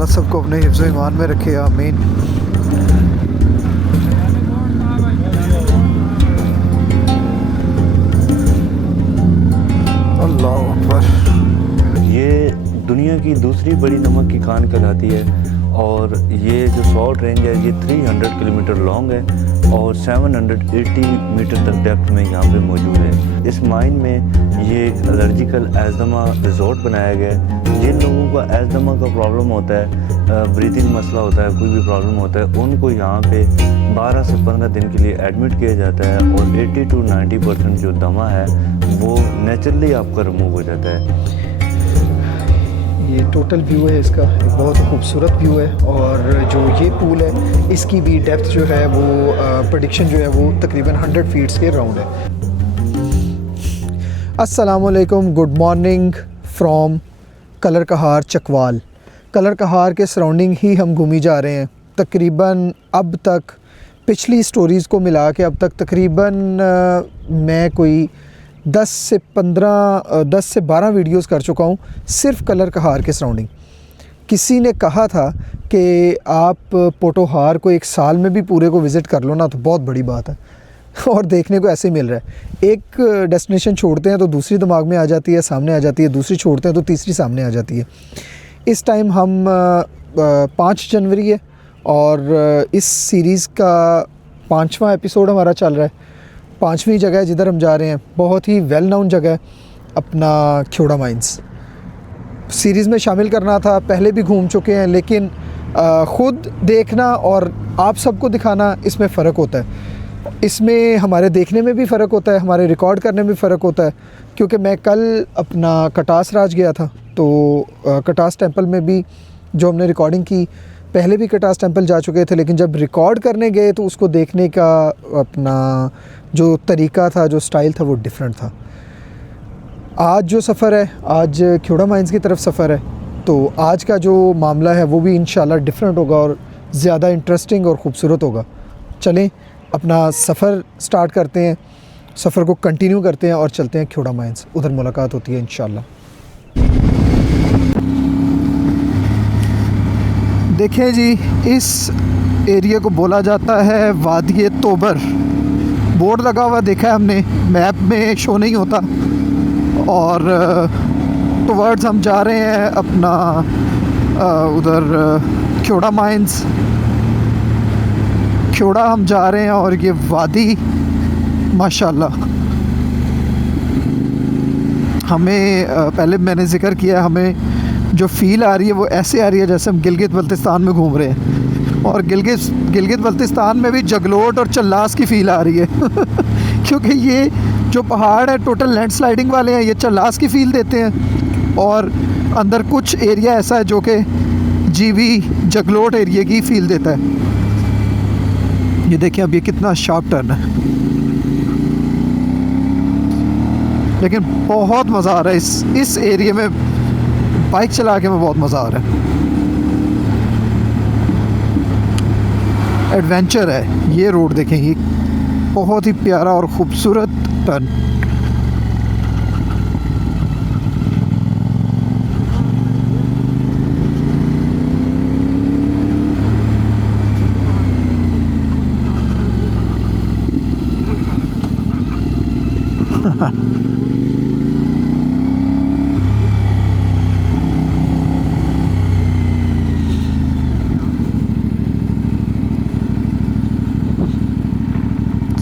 ताला सबको अपने हिफ्ज़ ईमान में रखे, आमीन। अल्लाह अकबर। ये दुनिया की दूसरी बड़ी नमक की खान कहलाती है और ये जो सॉल्ट रेंज है ये 300 किलोमीटर लॉन्ग है और 780 मीटर तक डेप्थ में यहाँ पे मौजूद है। इस माइन में ये एलर्जिकल एज़मा रिजॉर्ट बनाया गया है। जिन लोगों का एज़मा का प्रॉब्लम होता है, ब्रीदिंग मसला होता है, कोई भी प्रॉब्लम होता है, उनको यहाँ पे 12 से 15 दिन के लिए एडमिट किया जाता है और 80 to 90% जो दमा है वो नेचुरली आपका रिमूव हो जाता है। ये टोटल व्यू है इसका, एक बहुत खूबसूरत व्यू है। और जो ये पूल है इसकी भी डेप्थ जो है वो प्रेडिक्शन जो है वो तकरीबन 100 फीट्स के राउंड है। अस्सलाम वालेकुम, good morning from Kallar Kahar Chakwal. Kallar Kahar के सराउंडिंग ही हम घूमी जा रहे हैं। तकरीबन अब तक पिछली स्टोरीज़ को मिला के अब तक तकरीबन मैं कोई 10 से 12 वीडियोस कर चुका हूँ सिर्फ कलर कहार के सराउंडिंग। किसी ने कहा था कि आप पोटोहार को एक साल में भी पूरे को विज़िट कर लो ना तो बहुत बड़ी बात है, और देखने को ऐसे ही मिल रहा है। एक डेस्टिनेशन छोड़ते हैं तो दूसरी दिमाग में आ जाती है, सामने आ जाती है, दूसरी छोड़ते हैं तो तीसरी सामने आ जाती है। इस टाइम हम 5 जनवरी है और इस सीरीज़ का 5वां एपिसोड हमारा चल रहा है। 5वीं जगह है जिधर हम जा रहे हैं, बहुत ही वेल नोन जगह है अपना ख्योड़ा माइंस। सीरीज़ में शामिल करना था, पहले भी घूम चुके हैं, लेकिन ख़ुद देखना और आप सबको दिखाना इसमें फ़र्क होता है। इसमें हमारे देखने में भी फ़र्क होता है, हमारे रिकॉर्ड करने में फ़र्क होता है। क्योंकि मैं कल अपना कटास राज गया था तो कटास टेंपल में भी जो हमने रिकॉर्डिंग की, पहले भी कटास टेंपल जा चुके थे, लेकिन जब रिकॉर्ड करने गए तो उसको देखने का अपना जो तरीका था, जो स्टाइल था, वो डिफरेंट था। आज जो सफ़र है, आज ख्योड़ा माइंस की तरफ सफ़र है, तो आज का जो मामला है वो भी इंशाल्लाह डिफरेंट होगा और ज़्यादा इंटरेस्टिंग और ख़ूबसूरत होगा। चलें अपना सफ़र स्टार्ट करते हैं, सफ़र को कंटिन्यू करते हैं और चलते हैं ख्योड़ा माइंस। उधर मुलाकात होती है इंशाल्लाह। देखें जी, इस एरिया को बोला जाता है वादी तोबर। बोर्ड लगा हुआ देखा है हमने, मैप में शो नहीं होता। और टुवर्ड्स हम जा रहे हैं अपना उधर ख्योड़ा माइंस। ख्योड़ा हम जा रहे हैं और ये वादी माशाल्लाह हमें पहले मैंने ज़िक्र किया, हमें जो फ़ील आ रही है वो ऐसे आ रही है जैसे हम गिलगित बल्तिस्तान में घूम रहे हैं। और गिलगित बल्तिस्तान में भी जगलोट और चल्लास की फ़ील आ रही है क्योंकि ये जो पहाड़ है टोटल लैंडस्लाइडिंग वाले हैं, ये चल्लास की फ़ील देते हैं। और अंदर कुछ एरिया ऐसा है जो कि जीवी जगलोट एरिया की फ़ील देता है। ये देखिए अब ये कितना शार्प टर्न है, लेकिन बहुत मज़ा आ रहा है इस एरिया में बाइक चला के में बहुत मज़ा आ रहा है। एडवेंचर है ये रोड, देखें ये बहुत ही प्यारा और ख़ूबसूरत टर्न।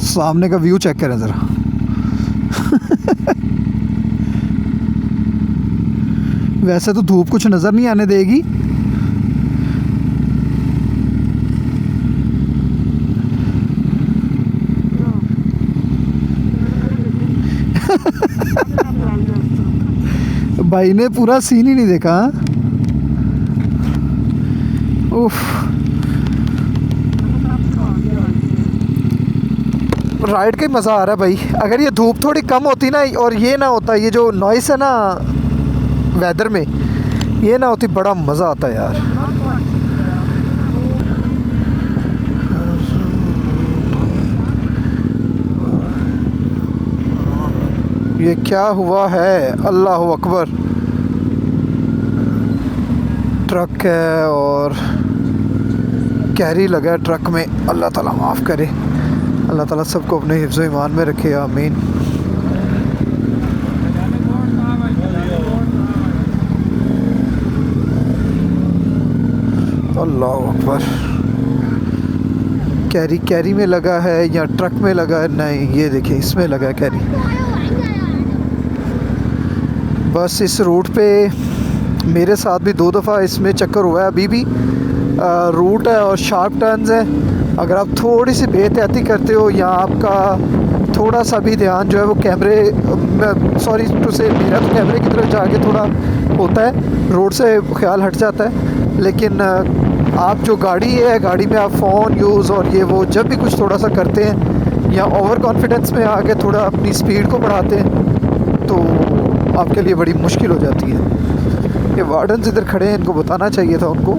सामने का व्यू चेक करें ज़रा वैसे तो धूप कुछ नज़र नहीं आने देगी, भाई ने पूरा सीन ही नहीं देखा। उफ, राइड का ही मज़ा आ रहा है भाई। अगर ये धूप थोड़ी कम होती ना और ये ना होता, ये जो नॉइस है ना वेदर में, ये ना होती, बड़ा मज़ा आता यार। ये क्या हुआ है, अल्लाह अकबर। ट्रक है और कैरी लगा है ट्रक में। अल्लाह ताला माफ़ करे, अल्लाह ताला सबको अपने हिफ्ज़ ईमान में रखे, आमीन। अल्लाह अकबर। कैरी में लगा है या ट्रक में लगा है? नहीं, ये देखिए इसमें लगा है कैरी। बस इस रूट पे मेरे साथ भी 2 दफ़ा इसमें चक्कर हुआ है। अभी भी रूट है और शार्प टर्न्स है। अगर आप थोड़ी सी बेहतियाती करते हो या आपका थोड़ा सा भी ध्यान जो है वो कैमरे, सॉरी टू से, मेरा तो कैमरे की तरफ जाके थोड़ा होता है, रोड से ख्याल हट जाता है। लेकिन आप जो गाड़ी है, गाड़ी में आप फ़ोन यूज़ और ये वो जब भी कुछ थोड़ा सा करते हैं या ओवर कॉन्फिडेंस में आके थोड़ा अपनी स्पीड को बढ़ाते हैं तो आपके लिए बड़ी मुश्किल हो जाती है। ये वार्डन्स इधर खड़े हैं, इनको बताना चाहिए था उनको।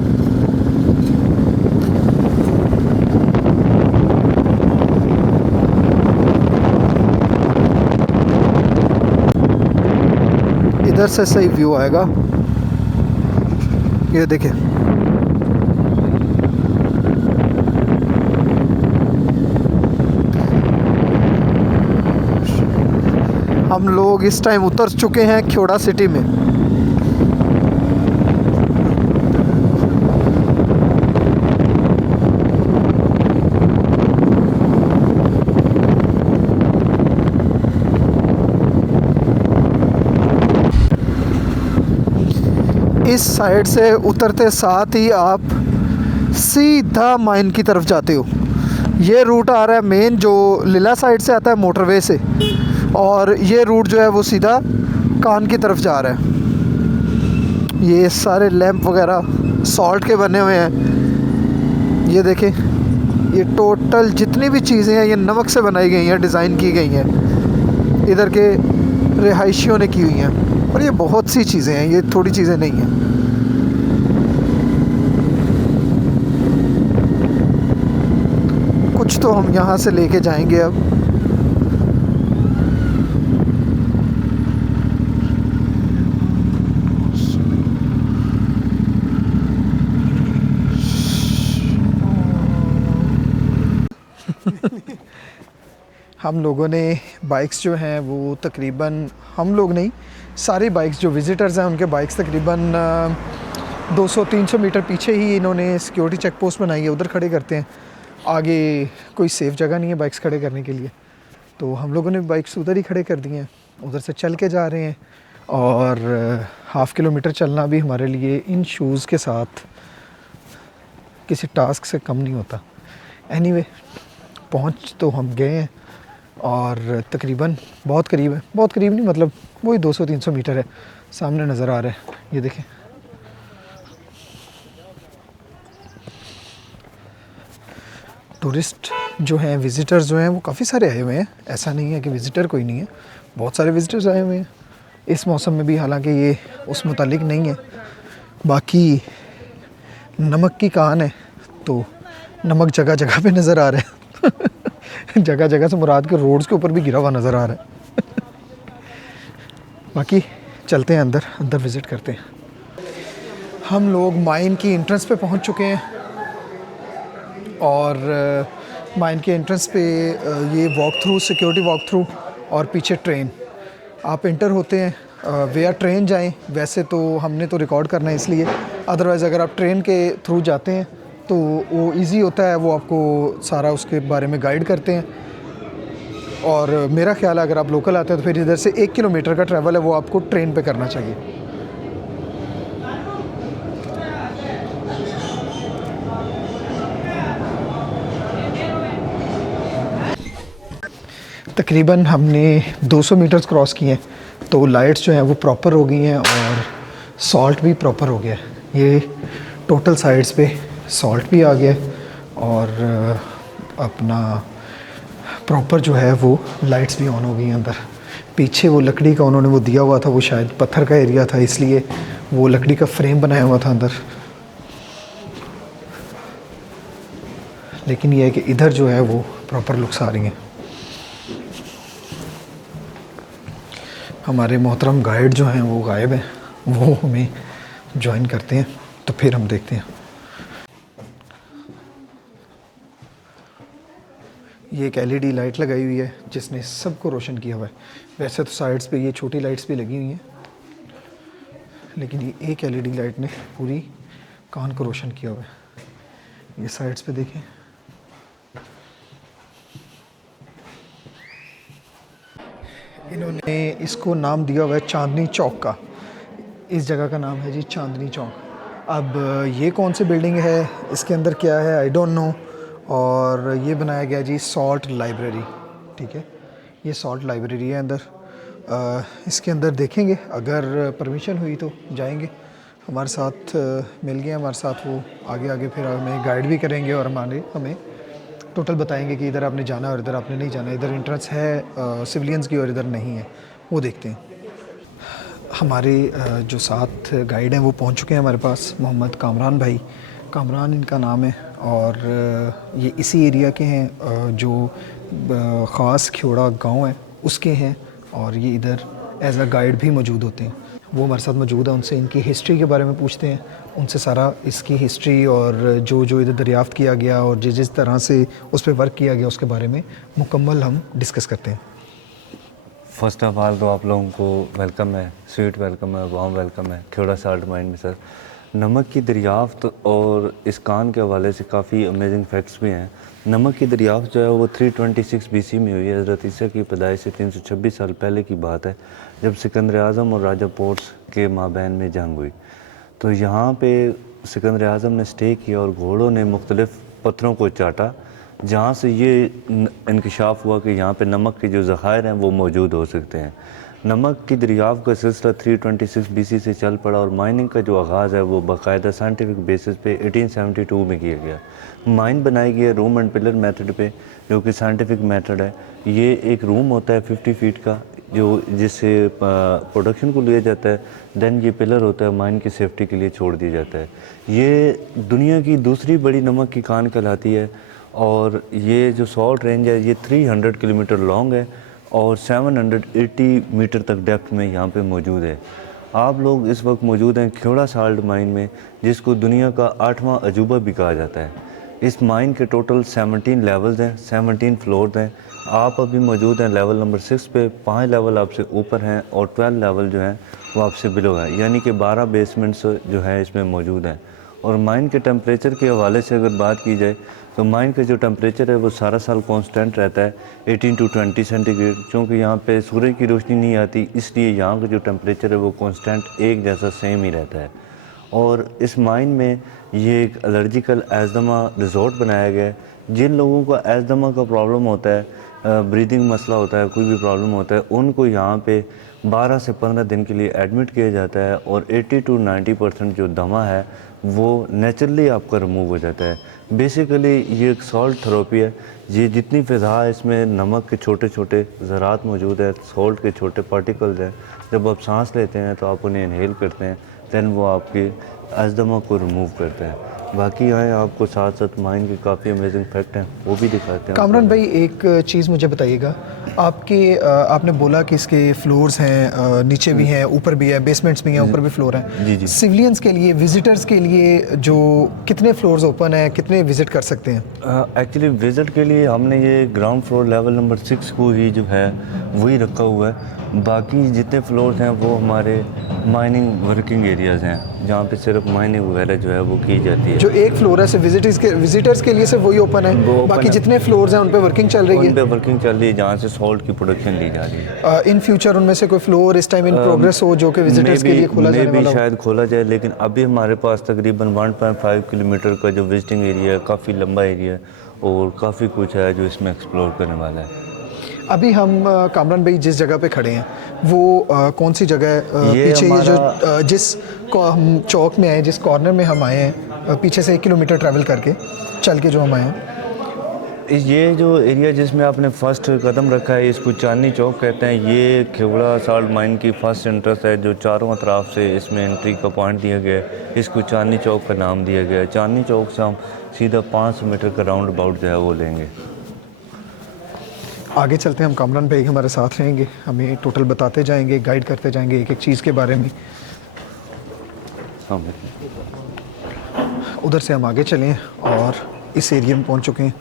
इधर से सही व्यू आएगा, ये देखें। हम लोग इस टाइम उतर चुके हैं ख्योड़ा सिटी में। इस साइड से उतरते साथ ही आप सीधा माइन की तरफ जाते हो। ये रूट आ रहा है मेन, जो लीला साइड से आता है मोटरवे से, और ये रूट जो है वो सीधा कान की तरफ जा रहा है। ये सारे लैंप वगैरह सॉल्ट के बने हुए हैं। ये देखें, ये टोटल जितनी भी चीज़ें हैं ये नमक से बनाई गई हैं, डिज़ाइन की गई हैं, इधर के रिहायशियों ने की हुई हैं। और ये बहुत सी चीज़ें हैं, ये थोड़ी चीज़ें नहीं हैं। कुछ तो हम यहाँ से लेके जाएंगे अब। हम लोगों ने बाइक्स जो हैं वो तकरीबन, हम लोग नहीं, सारी बाइक्स जो विज़िटर्स हैं उनके बाइक्स तकरीबन 200-300 मीटर पीछे ही इन्होंने सिक्योरिटी चेक पोस्ट बनाई है, उधर खड़े करते हैं। आगे कोई सेफ़ जगह नहीं है बाइक्स खड़े करने के लिए, तो हम लोगों ने बाइक्स उधर ही खड़े कर दी हैं। उधर से चल के जा रहे हैं और हाफ़ किलोमीटर चलना भी हमारे लिए इन शूज़ के साथ किसी टास्क से कम नहीं होता। एनीवे, पहुंच तो हम गए हैं और तकरीबन बहुत करीब है, बहुत करीब नहीं, मतलब वही 200-300 मीटर है, सामने नज़र आ रहा है। ये देखें, टूरिस्ट जो हैं, विज़िटर्स जो हैं वो काफ़ी सारे आए हुए हैं। ऐसा नहीं है कि विज़िटर कोई नहीं है, बहुत सारे विज़िटर्स आए हुए हैं इस मौसम में भी। हालांकि ये उस मुतालिक नहीं है, बाकी नमक की कान है तो नमक जगह जगह पे नज़र आ रहा है। जगह जगह से मुराद के रोड्स के ऊपर भी गिरा हुआ नज़र आ रहा है। बाकी चलते हैं अंदर, अंदर विज़िट करते हैं। हम लोग माइन की एंट्रेंस पे पहुंच चुके हैं और माइन के एंट्रेंस पे ये walk through, security walk through और पीछे ट्रेन। आप इंटर होते हैं वेयर ट्रेन जाएं, वैसे तो हमने तो रिकॉर्ड करना है इसलिए, अदरवाइज़ अगर आप ट्रेन के थ्रू जाते हैं तो वो इजी होता है, वो आपको सारा उसके बारे में गाइड करते हैं। और मेरा ख्याल है अगर आप लोकल आते हैं तो फिर इधर से 1 किलोमीटर का ट्रैवल है वो आपको ट्रेन पे करना चाहिए। तकरीबन हमने 200 मीटर्स क्रॉस किए हैं तो लाइट्स जो हैं वो प्रॉपर हो गई हैं और सॉल्ट भी प्रॉपर हो गया है। ये टोटल साइड्स पे सॉल्ट भी आ गया और अपना प्रॉपर जो है वो लाइट्स भी ऑन हो गई हैं अंदर। पीछे वो लकड़ी का उन्होंने वो दिया हुआ था, वो शायद पत्थर का एरिया था इसलिए वो लकड़ी का फ्रेम बनाया हुआ था अंदर। लेकिन ये है कि इधर जो है वो प्रॉपर लुक्स आ रही हैं। हमारे मोहतरम गाइड जो हैं वो गायब हैं, वो हमें ज्वाइन करते हैं तो फिर हम देखते हैं। ये एक एलईडी लाइट लगाई हुई है जिसने सबको रोशन किया हुआ है। वैसे तो साइड्स पे ये छोटी लाइट्स भी लगी हुई हैं, लेकिन ये एक एलईडी लाइट ने पूरी कान को रोशन किया हुआ है। ये साइड्स पे देखें, इन्होंने इसको नाम दिया हुआ है चांदनी चौक का। इस जगह का नाम है जी चांदनी चौक। अब ये कौन सी बिल्डिंग है, इसके अंदर क्या है, आई डोंट नो। और ये बनाया गया जी सॉल्ट लाइब्रेरी, ठीक है, ये सॉल्ट लाइब्रेरी है अंदर। इसके अंदर देखेंगे, अगर परमिशन हुई तो जाएंगे। हमारे साथ मिल गए हमारे साथ वो, आगे आगे फिर हमें गाइड भी करेंगे और हमें टोटल बताएंगे कि इधर आपने जाना और इधर आपने नहीं जाना, इधर एंट्रेंस है सिविलियंस की और इधर नहीं है, वो देखते हैं। हमारे जो साथ गाइड हैं वो पहुंच चुके हैं हमारे पास, मोहम्मद कामरान भाई, कामरान इनका नाम है। और ये इसी एरिया के हैं, जो ख़ास ख्योड़ा गांव है उसके हैं, और ये इधर एज अ गाइड भी मौजूद होते हैं। वो हमारे साथ मौजूद है, उनसे इनकी हिस्ट्री के बारे में पूछते हैं, उनसे सारा इसकी हिस्ट्री और जो जो इधर दरियाफ़्त किया गया और जिस तरह से उस पर वर्क किया गया उसके बारे में मुकम्मल हम डिस्कस करते हैं। फर्स्ट ऑफ ऑल तो आप लोगों को वेलकम है, स्वीट वेलकम है, वार्म वेलकम है ख्योड़ा साल्ट माइन में। सर, नमक की दरियाफ़्त और इस कान के हवाले से काफ़ी अमेजिंग फैक्ट्स भी हैं। नमक की दरियाफ़्त जो है वो 326 BC में हुई है। हज़रत ईसा की पैदाइश से 326 साल पहले की बात है, जब सिकंदर आज़म और राजा पोर्ट्स के माबैन में जंग हुई। तो यहाँ पे सिकंदर आज़म ने स्टे किया और घोड़ों ने मुख्तलिफ़ पत्थरों को चाटा, जहाँ से ये इंकशाफ हुआ कि यहाँ पे नमक के जो ज़खायर हैं वो मौजूद हो सकते हैं। नमक की दरियाफ़्त का सिलसिला 326 BC से चल पड़ा और माइनिंग का जो आगाज़ है वो बाकायदा साइंटिफिक बेसिस पे 1872 में किया गया। माइन बनाई गई है रूम एंड पिलर मेथड पे, जो कि साइंटिफिक मेथड है। ये एक रूम होता है 50 फीट का, जो जिससे प्रोडक्शन को लिया जाता है। देन ये पिलर होता है, माइन की सेफ्टी के लिए छोड़ दिया जाता है। ये दुनिया की दूसरी बड़ी नमक की खान कहलाती है। और ये जो सॉल्ट रेंज है ये 300 किलोमीटर लॉन्ग है और 780 मीटर तक डेप्थ में यहाँ पे मौजूद है। आप लोग इस वक्त मौजूद हैं ख्योड़ा साल्ट माइन में, जिसको दुनिया का 8वां अजूबा भी कहा जाता है। इस माइन के टोटल 17 लेवल्स हैं, 17 फ्लोर्स हैं। आप अभी मौजूद हैं लेवल नंबर 6 पे, 5 लेवल आपसे ऊपर हैं और 12 लेवल जो हैं वो आपसे बिलो है, यानी कि 12 बेसमेंट्स जो है इसमें मौजूद हैं। और माइन के टेम्परेचर के हवाले से अगर बात की जाए तो माइन का जो टेम्परेचर है वो सारा साल कांस्टेंट रहता है 18 to 20 सेंटीग्रेड। क्योंकि यहाँ पे सूरज की रोशनी नहीं आती, इसलिए यहाँ का जो टेम्परेचर है वो कांस्टेंट एक जैसा सेम ही रहता है। और इस माइन में ये एक एलर्जिकल एज़मा रिजॉर्ट बनाया गया है। जिन लोगों को एज़मा का प्रॉब्लम होता है, ब्रीदिंग मसला होता है, कोई भी प्रॉब्लम होता है, उनको यहाँ पे 12 से 15 दिन के लिए एडमिट किया जाता है और 80 to 90% जो दमा है वो नेचुरली आपका रिमूव हो जाता है। बेसिकली ये एक सॉल्ट थेरेपी है। ये जितनी फ़िज़ा है इसमें नमक के छोटे छोटे ज़रात मौजूद है, सॉल्ट के छोटे पार्टिकल्स हैं। जब आप सांस लेते हैं तो आप उन्हें इनहेल करते हैं, दैन वो आपकी अज़मा को रिमूव करते हैं। बाकी यहाँ आपको साथ साथ माइन के काफ़ी अमेजिंग फैक्ट हैं वो भी दिखाते हैं। कामरान भाई, एक चीज़ मुझे बताइएगा, आपने बोला कि इसके फ्लोर्स हैं, नीचे भी हैं, ऊपर भी है, बेसमेंट्स भी हैं, ऊपर भी फ्लोर हैं। जी जी। सिविलियंस के लिए, विजिटर्स के लिए जो कितने फ्लोर्स ओपन हैं, कितने विज़िट कर सकते हैं? एक्चुअली विज़िट के लिए हमने ये ग्राउंड फ्लोर लेवल नंबर 6 को ही जो है वही रखा हुआ है। बाकी जितने फ्लोर्स हैं वो हमारे माइनिंग वर्किंग एरियाज़ हैं, जहाँ पे सिर्फ माइनिंग वगैरह जो है वो की जाती है। जो एक फ्लोर है विजिटर्स के लिए सिर्फ वही ओपन है, बाकी जितने फ्लोर्स हैं उन पे वर्किंग चल रही है? उन पे वर्किंग चल रही है, जहाँ से सॉल्ट की प्रोडक्शन ली जा रही है। इन फ्यूचर उनमें से कोई फ्लोर इस टाइम इन प्रोग्रेस हो जो कि विजिटर्स के लिए खोला जाने वाला हो? शायद खोला जाए, लेकिन अभी हमारे पास तकरीबन 1.5 किलोमीटर का जो विजिटिंग एरिया है, काफ़ी लंबा एरिया है और काफ़ी कुछ है जो इसमें एक्सप्लोर करने वाला है। अभी हम कामरान भाई जिस जगह पे खड़े हैं वो कौन सी जगह है? पीछे ये जो जिस को हम चौक में आए, जिस कॉर्नर में हम आए हैं, पीछे से 1 किलोमीटर ट्रैवल करके चल के जो हम आए हैं, ये जो एरिया जिसमें आपने फ़र्स्ट कदम रखा है इसको चांदनी चौक कहते हैं। ये ख्योड़ा साल्ट माइन की फ़र्स्ट एंट्रेंस है, जो चारों तरफ से इसमें एंट्री का पॉइंट दिया गया है। इसको चांदनी चौक का नाम दिया गया है। चांदनी चौक से हम सीधा 500 मीटर का राउंड अबाउट जो है वो लेंगे। आगे चलते हैं हम। कामरान भाई हमारे साथ रहेंगे, हमें टोटल बताते जाएंगे, गाइड करते जाएंगे एक एक चीज़ के बारे में। उधर से हम आगे चलें और इस एरिया में पहुंच चुके हैं।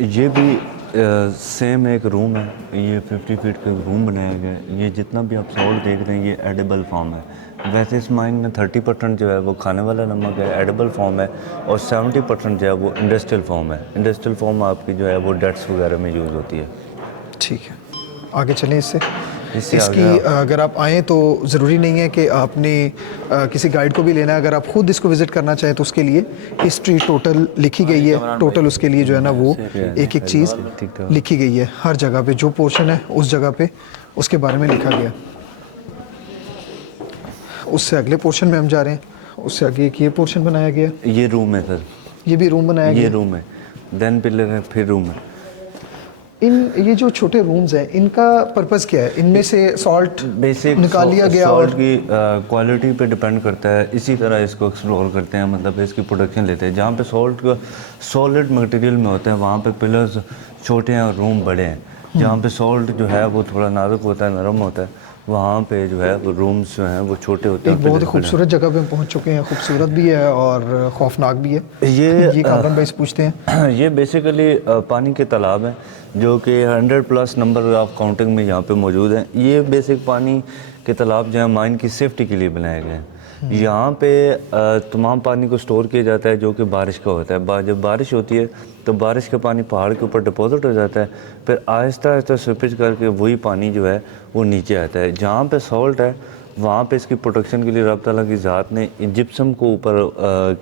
ये भी सेम एक रूम है, ये 50 फीट का रूम बनाया गया है। ये जितना भी आप सॉल्ट देख रहे हैं ये एडिबल फॉर्म है। वैसे इस माइन में 30% जो है वो खाने वाला नमक है, एडिबल फॉर्म है, और 70% जो है वो इंडस्ट्रियल फॉर्म है। इंडस्ट्रियल फॉर्म आपकी जो है वो डेट्स वगैरह में यूज़ होती है। ठीक है, आगे चलें इससे। इससे इसकी आगे अगर आप आएँ तो ज़रूरी नहीं है कि आपने किसी गाइड को भी लेना है। अगर आप खुद इसको विज़िट करना चाहें तो उसके लिए हिस्ट्री टोटल लिखी गई है। टोटल उसके लिए जो है ना वो एक एक चीज़ लिखी गई है। हर जगह पे जो पोर्शन है उस जगह पे उसके बारे में लिखा गया। उससे अगले पोर्शन में हम जा रहे हैं। उससे आगे एक ये पोर्शन बनाया गया। ये रूम है सर, ये भी रूम बनाया ये गया। रूम है, देन पिलर है, फिर रूम है। ये जो छोटे रूम्स हैं इनका पर्पस क्या है? इनमें से सॉल्ट बेसिक निकाल लिया गया सॉल्ट और की क्वालिटी पे डिपेंड करता है। इसी तरह इसको एक्सप्लोर करते हैं, मतलब इसकी प्रोडक्शन लेते हैं। जहाँ पे सॉल्ट का सॉलिड मटेरियल में होता है वहाँ पे पिलर्स छोटे हैं और रूम बड़े हैं। जहाँ पे सॉल्ट जो है वो थोड़ा नाजुक होता है, नरम होता है, वहाँ पे जो है वो रूम्स जो हैं वो छोटे होते हैं। एक बहुत ही खूबसूरत जगह पे हम पहुंच चुके हैं। खूबसूरत भी है और खौफनाक भी है। ये कामरान भाई से पूछते हैं। ये बेसिकली पानी के तालाब हैं जो कि 100+ नंबर ऑफ काउंटिंग में यहाँ पे मौजूद हैं। ये बेसिक पानी के तालाब जो है माइन की सेफ्टी के लिए बनाए गए हैं। यहाँ पे तमाम पानी को स्टोर किया जाता है जो कि बारिश का होता है। जब बारिश होती है तो बारिश का पानी पहाड़ के ऊपर डिपॉजिट हो जाता है, फिर आहिस्ता आहिस्ता स्विपेज करके वही पानी जो है वो नीचे आता है। जहाँ पे सॉल्ट है वहाँ पे इसकी प्रोटेक्शन के लिए रब ताला की ज़ात ने जिप्सम को ऊपर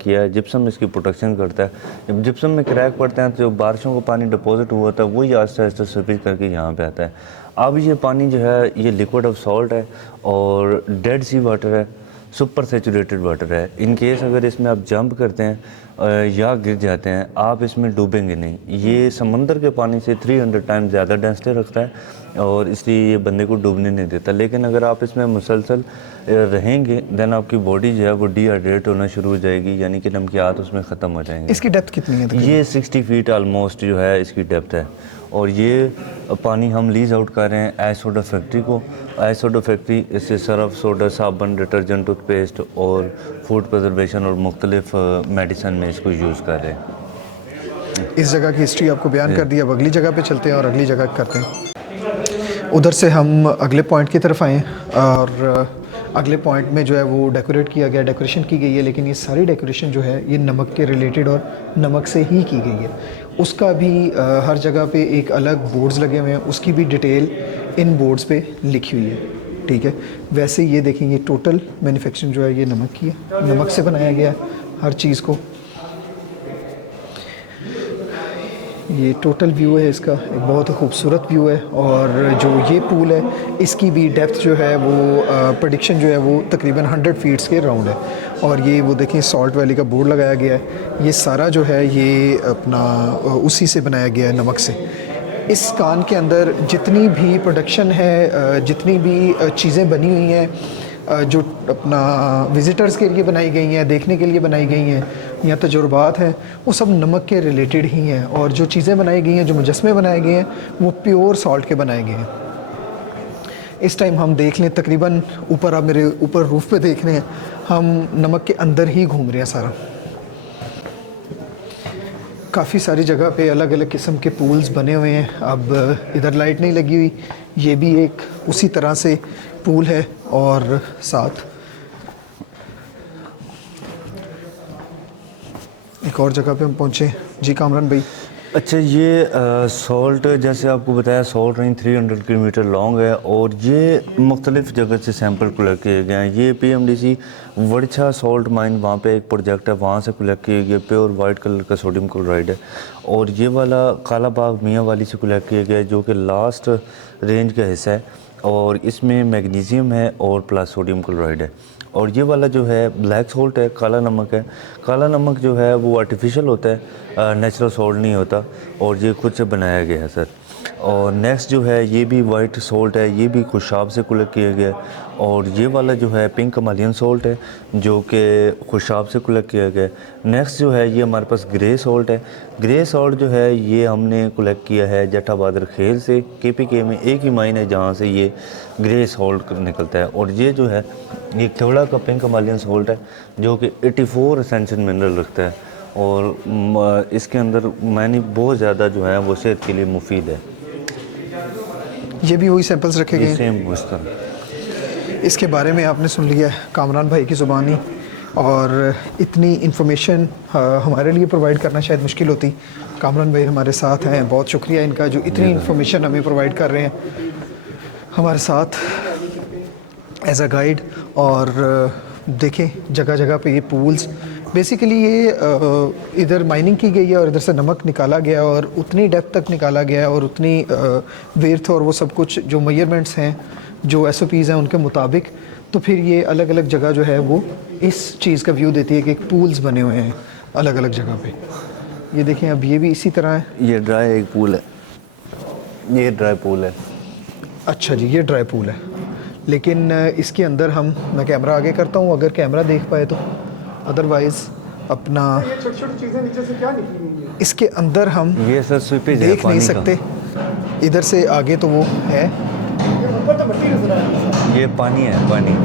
किया है। जिप्सम इसकी प्रोटेक्शन करता है। जब जिप्सम में क्रैक पड़ते हैं तो जो बारिशों का पानी डिपॉजिट हुआ था वही आहिस्ता आहिस्ता स्विपेज करके यहाँ पे आता है। अब ये पानी जो है ये लिक्विड ऑफ सॉल्ट है और डेड सी वाटर है, सुपर सेचुरेटेड वाटर है। इन केस अगर इसमें आप जंप करते हैं या गिर जाते हैं, आप इसमें डूबेंगे नहीं। ये समंदर के पानी से 300 टाइम ज़्यादा डेंसिटी रखता है और इसलिए ये बंदे को डूबने नहीं देता। लेकिन अगर आप इसमें मुसलसल रहेंगे देन आपकी बॉडी जो है वो डिहाइड्रेट होना शुरू हो जाएगी, यानी कि नमकियात उसमें ख़त्म हो जाएंगे। इसकी डेप्थ कितनी है तकरीबन? ये 60 फीट आलमोस्ट जो है इसकी डेप्थ है। और ये पानी हम लीज आउट कर रहे हैं एज सोडा फैक्ट्री को। एज सोडा फैक्ट्री इससे सर्फ, सोडा, साबुन, डिटर्जेंट, टूथपेस्ट और फूड प्रिजर्वेशन और मुख्तलिफ मेडिसन में इसको यूज़ कर रहे हैं। इस जगह की हिस्ट्री आपको बयान कर दी। अब अगली जगह पे चलते हैं और अगली जगह करते हैं। उधर से हम अगले पॉइंट की तरफ आए और अगले पॉइंट में जो है वो डेकोरेट किया गया, डेकोरेशन की गई है। लेकिन ये सारी डेकोरेशन जो है ये नमक के रिलेटेड और नमक से ही की गई है। उसका भी हर जगह पे एक अलग बोर्ड्स लगे हुए हैं, उसकी भी डिटेल इन बोर्ड्स पे लिखी हुई है। ठीक है, वैसे ये देखेंगे टोटल मैन्युफैक्चरिंग जो है ये नमक की है। नमक से बनाया गया हर चीज़ को। ये टोटल व्यू है इसका, एक बहुत ही खूबसूरत व्यू है। और जो ये पूल है इसकी भी डेप्थ जो है वो प्रेडिक्शन जो है वो तकरीबन 100 फीट्स के राउंड है। और ये वो देखें सॉल्ट वैली का बोर्ड लगाया गया है। ये सारा जो है ये अपना उसी से बनाया गया है, नमक से। इस कान के अंदर जितनी भी प्रोडक्शन है, जितनी भी चीज़ें बनी हुई हैं जो अपना विज़िटर्स के लिए बनाई गई हैं, देखने के लिए बनाई गई हैं या तजुर्बात हैं, वो सब नमक के रिलेटेड ही हैं। और जो चीज़ें बनाई गई हैं, जो मुजस्मे बनाए गए हैं, वो प्योर सॉल्ट के बनाए गए हैं। इस टाइम हम देख लें तकरीबन ऊपर, आप मेरे ऊपर रूफ़ पे देख रहे हैं, हम नमक के अंदर ही घूम रहे हैं सारा। काफ़ी सारी जगह पे अलग अलग किस्म के पूल्स बने हुए हैं। अब इधर लाइट नहीं लगी हुई, ये भी एक उसी तरह से पूल है। और साथ एक और जगह पे हम पहुँचे। जी कामरान भाई। अच्छा, ये सॉल्ट जैसे आपको बताया सॉल्ट रेंज 300 किलोमीटर लॉन्ग है और ये मुख्तलिफ़ जगह से सैंपल कलेक्ट किए गए हैं। ये PMDC वड़छा सॉल्ट माइन, वहाँ पे एक प्रोजेक्ट है, वहाँ से कलेक्ट किए गए प्योर वाइट कलर का सोडियम क्लोराइड है। और ये वाला काला बाग मियाँ वाली से कलेक्ट किए गए जो कि लास्ट रेंज का हिस्सा है और इसमें मैग्नीशियम है और प्लस सोडियम क्लोराइड है। और ये वाला जो है ब्लैक सॉल्ट है, काला नमक है। काला नमक जो है वो आर्टिफिशियल होता है, नेचुरल सॉल्ट नहीं होता और ये खुद से बनाया गया है सर। और नेक्स्ट जो है ये भी वाइट सोल्ट है, ये भी खुशाब से कलेक्ट किया गया है। और ये वाला जो है पिंक कमालियन सोल्ट है जो कि खुशाब से कलेक्ट किया गया है। नेक्स्ट जो है ये हमारे पास ग्रे सोल्ट है। ग्रे सोल्ट जो है ये हमने कलेक्ट किया है जट्टा बहादुर खेल से, KPK में एक ही माइन है जहाँ से ये ग्रे सोल्ट निकलता है। और ये जो है ये थोड़ा का पिंक कमालियन सोल्ट है जो कि 84 एसेंशियल मिनरल रखता है और इसके अंदर मैंने बहुत ज़्यादा जो है वो सेहत के लिए मुफीद है। ये भी वही सैंपल्स रखे गए ये हैं। सेम उस तरह। इसके बारे में आपने सुन लिया है कामरान भाई की ज़ुबानी, और इतनी इन्फॉर्मेशन हमारे लिए प्रोवाइड करना शायद मुश्किल होती। कामरान भाई हमारे साथ हैं, बहुत शुक्रिया इनका जो इतनी इन्फॉर्मेशन हमें प्रोवाइड कर रहे हैं हमारे साथ एज अ गाइड। और देखें जगह जगह पे ये पूल्स, बेसिकली ये इधर माइनिंग की गई है और इधर से नमक निकाला गया और उतनी डेप्थ तक निकाला गया है और उतनी वेर्थ और वो सब कुछ जो मेजरमेंट्स हैं, जो SOPs हैं उनके मुताबिक, तो फिर ये अलग अलग जगह जो है वो इस चीज़ का व्यू देती है कि पूल्स बने हुए हैं अलग अलग जगह पे। ये देखें अब ये भी इसी तरह है। ये ड्राई एक पूल है, ये ड्राई पूल है। अच्छा जी, ये ड्राई पूल है, लेकिन इसके अंदर मैं कैमरा आगे करता हूँ अगर कैमरा देख पाए तो, अदरवाइज़ अपना छोटी छोटी चीजें नीचे से क्या निकली हुई है? इसके अंदर हम ये सर स्वीपेज है देख नहीं पानी सकते। इधर से आगे तो वो है, ये ऊपर तो मिट्टी नजर आ रही है। का। ये पानी है, पानी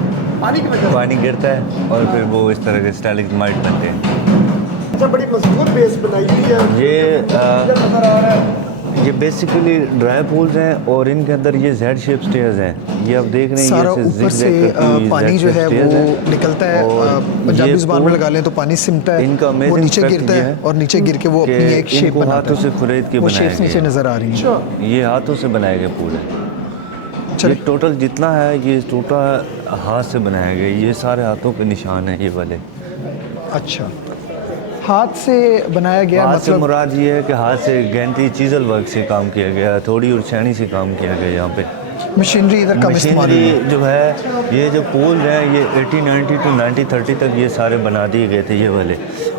पानी की वजह पानी गिरता है और फिर वो इस तरह के स्टैलेग्माइट बनते हैं। से बड़ी मजबूत बेस बनाई हुई है। ये नजर आ रहा है। ये बेसिकली ड्राई पूल्स हैं और इनके अंदर ये Z शेप स्टेयर्स हैं। ये आप देख रहे हैं सारा ये ऊपर से zigzag करती हुई पानी Z जो shape है stairs वो हैं। निकलता है, और पंजाबी ये ज़ुबान में पूल लगा लें तो पानी सिमटा है, इनका वो amazing नीचे fact गिरता ये है है और नीचे गिर के वो कि अपनी एक शेप इनको बनाता हाथों से है। खुरेद के वो बनाया शेप्स नीचे गया। नज़र आ रही हैं। अच्छा, ये हाथों से बनाया गया पूल है। चलिए। ये टोटल जितना है ये टोटल हाथ से बनाया गया। ये सारे हाथों के निशान हैं ये वाले। अच्छा, हाथ से बनाया गया हाथ से मतलब मुराद ये है कि हाथ से गैंती चीजल वर्क से काम किया गया, थोड़ी और छेनी से काम किया गया। यहाँ पे मशीनरी इधर कम इस्तेमाल हुई है। मशीनरी जो है ये जो पोल है ये 1890 टू 1930 तक ये सारे बना दिए गए थे ये वाले।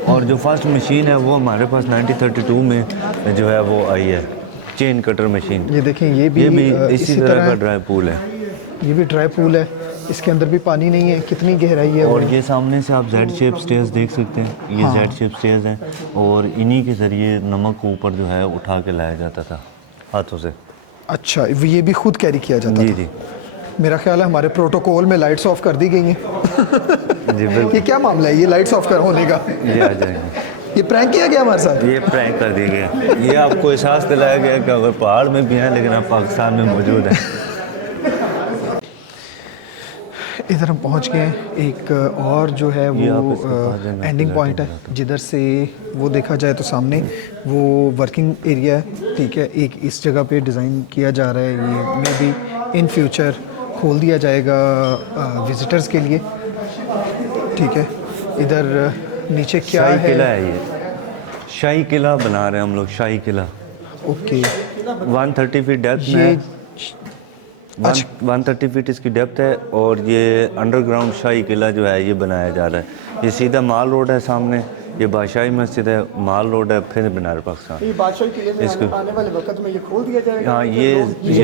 और जो फर्स्ट मशीन है वो हमारे पास 1932 में जो है वो आई है, चेन कटर मशीन। ये देखें ये भी इसी तरह का ड्राई पूल है। ये भी ड्राई पूल है, इसके अंदर भी पानी नहीं है। कितनी गहराई है और वो? ये सामने से आप Z शेप स्टेयर्स देख सकते हैं। ये हाँ। Z शेप स्टेयर्स हैं और इन्हीं के ज़रिए नमक को ऊपर जो है उठा के लाया जाता था हाथों से। अच्छा, ये भी खुद कैरी किया जाता जी था। जी मेरा ख्याल है हमारे प्रोटोकॉल में लाइट्स ऑफ कर दी गई हैं। जी बिल्कुल। ये क्या मामला है ये लाइट्स ऑफ कर होने का? ये आ जाएंगे। ये प्रैंक किया गया हमारे साथ। ये प्रैंक कर दिया गया। ये आपको एहसास दिलाया गया कि अगर पहाड़ में भी हैं लेकिन आप पाकिस्तान में मौजूद हैं। इधर हम पहुंच गए हैं। एक और जो है ये आप वो इसके पास जाना, एंडिंग इसके पॉइंट जाते है, जिधर से वो देखा जाए तो सामने वो वर्किंग एरिया है। ठीक है, एक इस जगह पे डिज़ाइन किया जा रहा है। ये मे बी इन फ्यूचर खोल दिया जाएगा विजिटर्स के लिए। ठीक है, इधर नीचे क्या शाही है? किला है ये, शाही किला बना रहे हैं हम लोग, शाही किला। ओके, 130 फीट डेप्थ में ये है। 130 फीट इसकी डेप्थ है और ये अंडरग्राउंड शाही किला जो है ये बनाया जा रहा है। ये सीधा माल रोड है सामने, ये बादशाही मस्जिद है, माल रोड है, फिर मीनार पाकिस्तान। ये बादशाही किले में इसको- आने वाले वक्त में ये खोल दिया जाएगा। हाँ ये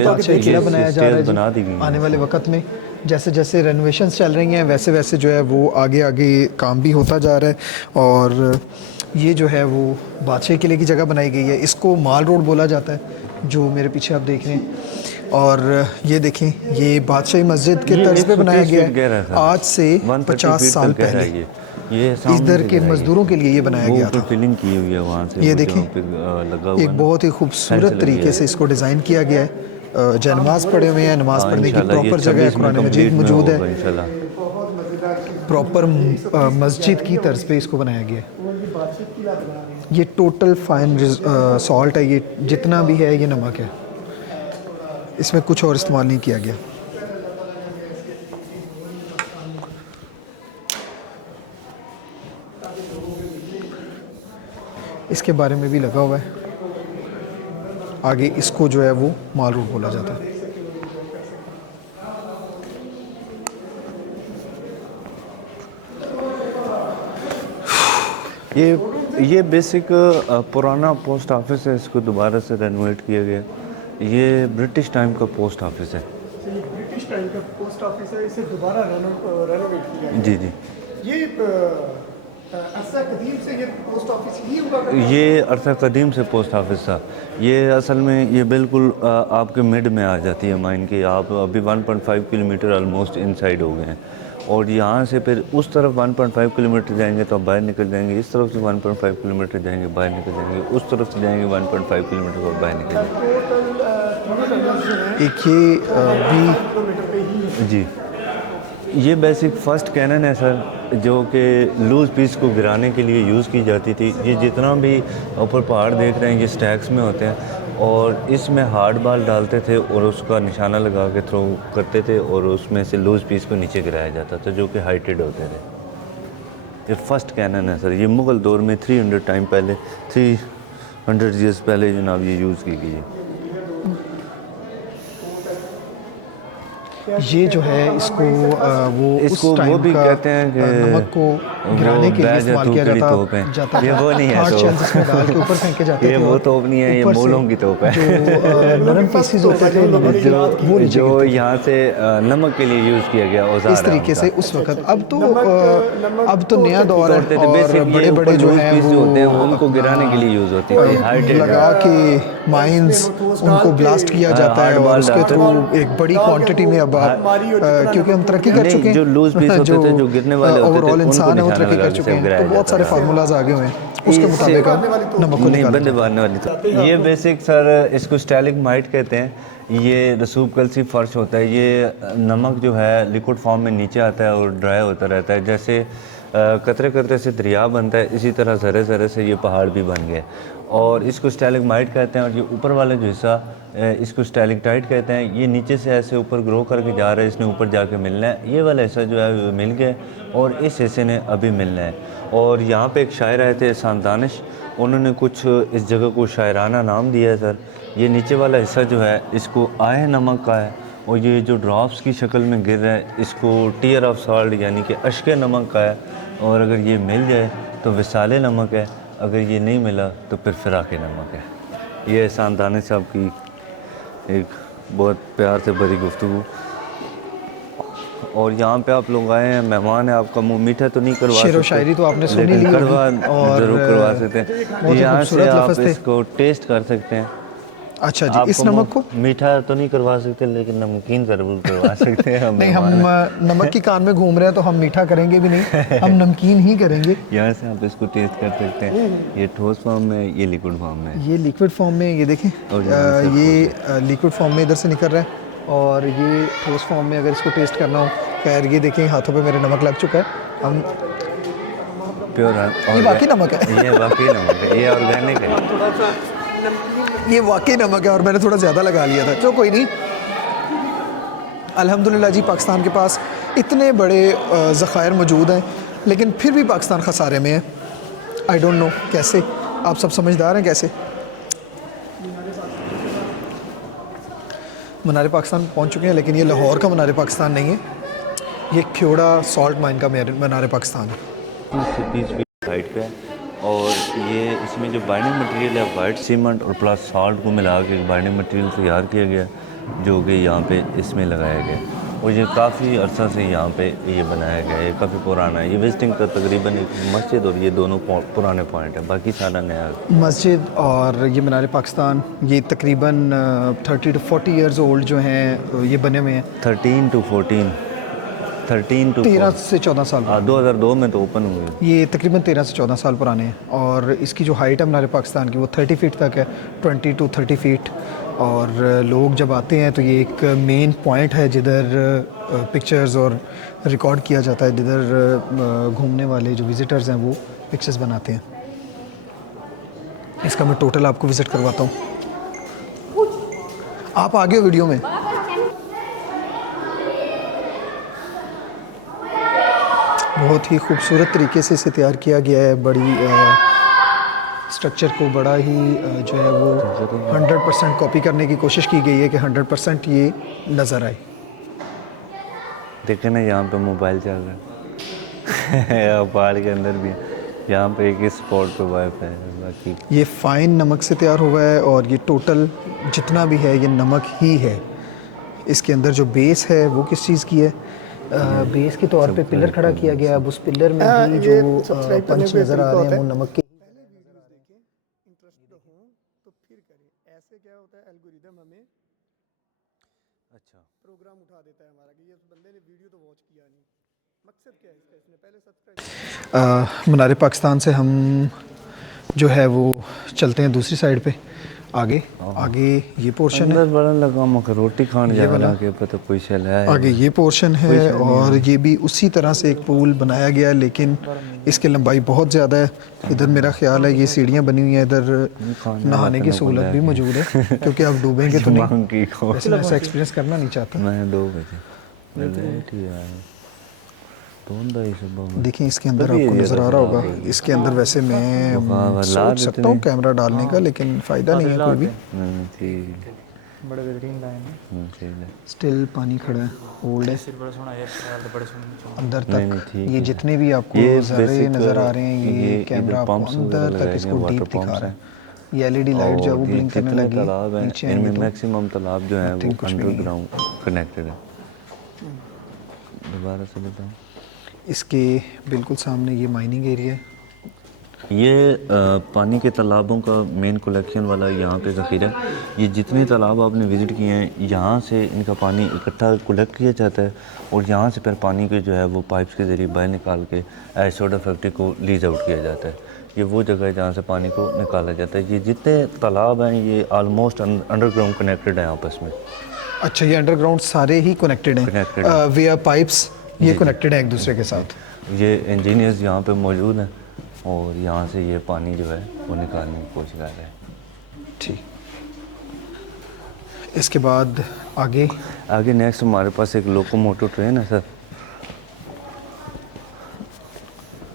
बादशाही किला बनाया जा रहा है बना दी जी। गई आने वाले वक्त में जैसे जैसे रेनोवेशंस चल रही हैं वैसे वैसे जो है वो आगे आगे काम भी होता जा रहा है। और ये जो है वो बादशाही किले की जगह बनाई गई है। इसको माल रोड बोला जाता है, जो मेरे पीछे आप देख रहे हैं। और ये देखें, ये बादशाही मस्जिद के ये तर्ज पे 130 बनाया फीट गहरा गया था। है आज से 130 50 फीट साल तक गहरा है पहले। ये सामने इधर से के गहरा है मजदूरों के लिए ये बनाया वो गया ऊपर था। फिलिंग की हुई है वहाँ से। ये वो देखें, जहाँ पे, लगा हुआ एक है ना। बहुत ही फैंस खूबसूरत लगी तरीके है। से इसको डिज़ाइन किया गया है। जय नमाज पढ़े हुए हैं, नमाज हाँ, पढ़ने की इंशाल्लाह ये प्रॉपर जगह है, 26 में कुरान मजीद कंप्लीट में मौजूद होगा है। इंशाल्लाह। प्रॉपर मस्जिद की तर्ज पे इसको बनाया गया है। ये टोटल फाइन सॉल्ट है, ये जितना भी है ये नमक है, इसमें कुछ और इस्तेमाल नहीं किया गया। इसके बारे में भी लगा हुआ है आगे। इसको जो है वो माल रोड बोला जाता है। ये बेसिक पुराना पोस्ट ऑफिस है, इसको दोबारा से रेनोवेट किया गया। ये ब्रिटिश टाइम का पोस्ट ऑफिस है। ये ब्रिटिश टाइम का पोस्ट ऑफिस है, इसे दोबारा रेनोवेट किया है। जी जी। ये अरसा कदीम से ये पोस्ट ऑफिस ही हुआ करता था? ये अरसा कदीम से पोस्ट ऑफिस था। ये असल में ये बिल्कुल आपके मिड में आ जाती है माइन की। आप अभी 1.5 किलोमीटर ऑलमोस्ट इनसाइड हो गए हैं और यहाँ से फिर उस तरफ 1.5 किलोमीटर जाएंगे तो आप बाहर निकल जाएंगे, इस तरफ से 1.5 किलोमीटर जाएंगे बाहर निकल जाएंगे, उस तरफ से जाएंगे 1.5 किलोमीटर और बाहर निकल जाएंगे। टोटल एक ये भी किलोमीटर पे ही जी, ये बेसिक फर्स्ट कैनन है सर, जो कि लूज़ पीस को गिराने के लिए यूज़ की जाती थी। ये जितना भी ऊपर पहाड़ देख रहे हैं ये स्टैक्स में होते हैं और इसमें हार्ड बाल डालते थे और उसका निशाना लगा के थ्रो करते थे और उसमें से लूज़ पीस को नीचे गिराया जाता था जो कि हाइटेड होते थे। ये फर्स्ट कैनन है सर। ये मुग़ल दौर में 300 टाइम पहले 300 ईयर्स पहले जनाब ये यूज़ की गई है। ये जो है इसको वो इसको उस वो टाइम भी का कहते हैं कि नमक को गिराने के लिए इस्तेमाल किया जाता ये वो नहीं है हार्ड तो शेल्स इसमें डाल के ऊपर फेंके जाते ये थे वो और तोप नहीं है, ये ऊपर से मोलों की तोप है। जो नरम पीसीज होते थे नमक जो वो नीचे जो गिरते थे। यहाँ से नमक के लिए यूज़ किया गया औजार इस तरीके से उस वक्त अब तो नया दौर तोड़ते है थे। और बेसिक बड़े बड़े जो हैं जो होते हैं वो उनको अपना गिराने के लिए यूज़ होती थी। हाइटेड लगा के माइंस उनको ब्लास्ट किया जाता है और उसके थ्रू एक बड़ी क्वांटिटी में अब आप क्योंकि हम तरक्की कर चुके हैं, जो लूज पीस होते थे जो गिरने वाले होते थे ओवरऑल इंसान है वो तरक्की कर चुके हैं, तो बहुत सारे फार्मूलाज आगे हुए हैं उसके मुताबिक अब नमक को नहीं निकाला बंदे मारने वाली तो ये बेसिक सर इसको स्टैलिग्माइट कहते हैं। ये रसूब कलसी फर्श होता है। ये नमक जो है लिक्विड फॉर्म में नीचे आता है और ड्राई होता रहता है। जैसे कतरे कतरे से दरिया बनता है इसी तरह ज़रे ज़रे से ये पहाड़ भी बन गए और इसको स्टैलिग्माइट कहते हैं। और ये ऊपर वाला जो हिस्सा इसको स्टैलिक्टाइट कहते हैं। ये नीचे से ऐसे ऊपर ग्रो करके जा रहा है, इसने ऊपर जाके मिलना है। ये वाला हिस्सा जो है वो मिल गया और इस हिस्से ने अभी मिलना है। और यहाँ पे एक शायर आए थे एहसान दानिश, उन्होंने कुछ इस जगह को शायराना नाम दिया है सर। ये नीचे वाला हिस्सा जो है इसको आए नमक का है और ये जो ड्रॉप्स की शक्ल में गिर रहा है इसको टीयर ऑफ सॉल्ट यानी कि अश्के नमक का है। और अगर ये मिल जाए तो विसाले नमक है, अगर ये नहीं मिला तो फिर फिराके नमक है। ये एहसान दानिश साहब की एक बहुत प्यार से भरी गुफ्तगू। और यहाँ पे आप लोग आए हैं, मेहमान है, आपका मुंह मीठा तो नहीं करवा शेर व शायरी तो आपने सुनी ली करवा और ज़रूर करवा सकते हैं। यहाँ से आप इसको टेस्ट कर सकते हैं। अच्छा जी, इस नमक को मीठा तो नहीं करवा सकते लेकिन नमकीन ज़रूर करवा सकते हैं। नहीं, हम नमक की कान में घूम रहे हैं तो हम मीठा करेंगे भी नहीं, हम नमकीन ही करेंगे। यहाँ से आप इसको टेस्ट कर सकते हैं। ये ठोस फॉर्म में, ये लिक्विड फॉर्म में। ये लिक्विड फॉर्म में, ये देखें ये लिक्विड फॉर्म में इधर से निकल रहा है और ये ठोस फॉर्म में अगर इसको टेस्ट करना हो। खैर ये देखें हाथों पे मेरे नमक लग चुका है। हम प्योर ये वाकई नमक है, ये वाकई नमक है, ये ऑर्गेनिक है, ये वाकई नमक है और मैंने थोड़ा ज़्यादा लगा लिया था। जो कोई नहीं, अल्हम्दुलिल्लाह जी पाकिस्तान के पास इतने बड़े ज़खायर मौजूद हैं लेकिन फिर भी पाकिस्तान खसारे में है। आई डोंट नो कैसे, आप सब समझदार हैं कैसे। मनार पाकिस्तान पहुंच चुके हैं लेकिन ये लाहौर का मनार पाकिस्तान नहीं है, ये ख्योड़ा सॉल्ट माइन का मनार पाकिस्तान है। 20 फीट हाइट पे है और ये इसमें जो बाइंडिंग मटेरियल है वाइट सीमेंट और प्लस सॉल्ट को मिला के एक बाइंडिंग मटेरियल तैयार किया गया जो कि यहाँ पे इसमें लगाया गया और ये काफ़ी अरसा से यहाँ पे ये बनाया गया है। ये काफ़ी पुराना है। ये विजिटिंग का तकरीबन एक मस्जिद और ये दोनों पुराने पॉइंट है, बाकी सारा नया है। मस्जिद और ये मीनार पाकिस्तान ये तकरीबन 30 to 40 इयर्स ओल्ड जो हैं ये बने हुए हैं। 13 to 14 13 से 14 साल। 2002 में तो ओपन हुए। ये तकरीबन 13 से 14 साल पुराने हैं और इसकी जो हाइट है मीनार पाकिस्तान की वो 30 फीट तक है, 20 to 30 फीट। और लोग जब आते हैं तो ये एक मेन पॉइंट है जिधर पिक्चर्स और रिकॉर्ड किया जाता है, जिधर घूमने वाले जो विज़िटर्स हैं वो पिक्चर्स बनाते हैं। इसका मैं टोटल आपको विज़िट करवाता हूँ। आप आगे हो वीडियो में। बहुत ही खूबसूरत तरीके से इसे तैयार किया गया है। बड़ी स्ट्रक्चर को बड़ा ही जो है वो 100% कॉपी करने की कोशिश की गई है कि 100% ये नज़र आए। देखे ना यहाँ पे मोबाइल चल रहा है पहाड़ के अंदर भी है। यहाँ पे एक ही स्पॉट पे वाइफ है, बाकी ये फ़ाइन नमक से तैयार हुआ है और ये टोटल जितना भी है ये नमक ही है। इसके अंदर जो बेस है वो किस चीज़ की है? बेस के तौर पे पिलर खड़ा किया गया। अब उस पिलर में भी जो सब्सक्राइब करने पंच पे नज़र आ तरीका रहे हैं होता वो है। नमक के। इंटरेस्टेड हो तो फिर करें। ऐसे क्या होता है, एल्गोरिदम हमें अच्छा प्रोग्राम उठा देता है हमारा कि ये बंदे ने वीडियो तो वॉच किया नहीं। मकसद क्या है इसका? इसने पहले सब्सक्राइब मनार पाकिस्तान से हम जो है वो चलते हैं दूसरी साइड पे। आगे ये पोर्शन है, अंदर बड़ा लगा मगर रोटी खाने ये वाला। जाना के पता कोई शैल है। आगे ये पोर्शन है और ये भी उसी तरह से एक पूल बनाया गया है, लेकिन इसकी लंबाई बहुत ज़्यादा है। इधर मेरा ख्याल है ये सीढ़ियाँ बनी हुई हैं, इधर नहाने की सहूलत भी मौजूद है क्योंकि आप डूबेंगे तो नहीं। मांग की को वैसे मैं ऐसा एक्सपीरियंस करना नहीं चाहता। मैं 2 बजे लेट ही आया, तो ही सुबह में देखिए इसके अंदर कभी आपको ये नज़र आ रहा होगा, खराब हो गई। इसके अंदर वैसे मैं ला सोच देते सकता हूँ नहीं। कैमरा डालने का, लेकिन फ़ायदा नहीं है कोई भी। ठीक बड़े बेहतरीन लाइन है। ठीक है। स्टिल पानी खड़ा है, होल्ड है सिर बड़ा सोना यार, ख्याल बड़े सोने अंदर नहीं, नहीं, तक। ठीक ये है। जितने भी आपको ये ज़र्रे basic, नज़र आ रहे हैं ये ये कैमरा इधर आपको pumps वगैरह अंदर तक लगाए इसको गए, डीप water दिखा pumps रहा हैं। है। ये एलईडी लाइट जो है वो और ये ब्लिंक करने जितने लगी। तालाब हैं नीचे इनमें आएंगे तो मैक्सिमम तालाब जो हैं वो nothing, कुछ भी नहीं है। अंडरग्राउंड कनेक्टेड है। दोबारा से बताऊँ, इसके बिल्कुल सामने ये माइनिंग एरिया है। ये पानी के तालाबों का मेन कलेक्शन वाला यहाँ पे ज़ख़ीरा है। ये जितने तालाब आपने विज़िट किए हैं यहाँ से इनका पानी इकट्ठा कलेक्ट किया जाता है और यहाँ से फिर पानी के जो है वो पाइप्स के ज़रिए बाहर निकाल के एज सोडा फैक्ट्री को लीज आउट किया जाता है। ये वो जगह है जहाँ से पानी को निकाला जाता है। ये जितने तालाब हैं ये आलमोस्ट अंडरग्राउंड कनेक्टेड है आपस में। अच्छा, ये अंडरग्राउंड सारे ही कनेक्टेड Connected हैं हैं। वेयर पाइप्स, ये कनेक्टेड हैं एक दूसरे के साथ। ये इंजीनियर्स यहाँ पे मौजूद हैं और यहाँ से ये पानी जो है वो निकालने की कोशिश कर रहे हैं। ठीक, इसके बाद आगे आगे नेक्स्ट हमारे पास एक लोकोमोटिव ट्रेन है सर।